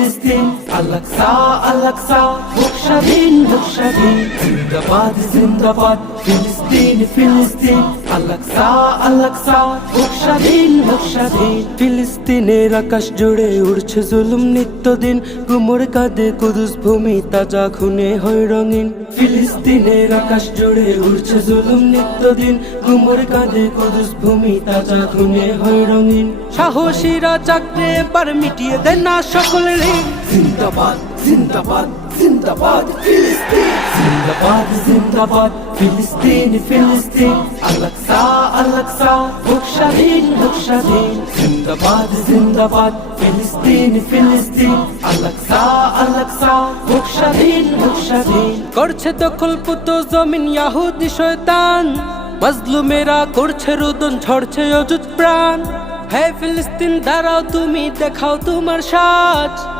ফিলিস্তিন, Al Aqsa Al Aqsa, হোক স্বাধীন হোক স্বাধীন, জিন্দাবাদ জিন্দাবাদ ফিলিস্তিন ফিলিস্তিন, আল-আকসা আল-আকসা, হোক স্বাধীন হোক স্বাধীন। ফিলিস্তিনের আকাশ জুড়ে উড়ছে জুলুম নিত্যদিন, গুমর কাঁদে কুদুস ভূমি তাজা খুনে হয় রঙিন। ফিলিস্তিনের আকাশ জুড়ে উড়ছে জুলুম নিত্যদিন, গুমর কাঁদে কুদুস ভূমি তাজা খুনে হয় রঙিন। সাহসীরা চাকরে এবার মিটিয়ে দেন না সকল ঋণ। জিন্দাবাদ জিন্দাবাদ জিন্দাবাদ ফিলিস্তিন, জিন্দাবাদ জিন্দাবাদ ফিলিস্তিন ফিলিস্তিন, আল-আকসা আল-আকসা, হোক স্বাধীন হোক স্বাধীন। জিন্দাবাদ জিন্দাবাদ ফিলিস্তিন ফিলিস্তিন, আল-আকসা আল-আকসা, হোক স্বাধীন হোক স্বাধীন। করছে দখলপুত জমিন ইয়াহুদি শয়তান, মাজলুমেরা করছে রোদন, ঝরছে অযুত প্রাণ। হে ফিলিস্তিন দাঁড়াও তুমি, দেখাও তোমার সাজ।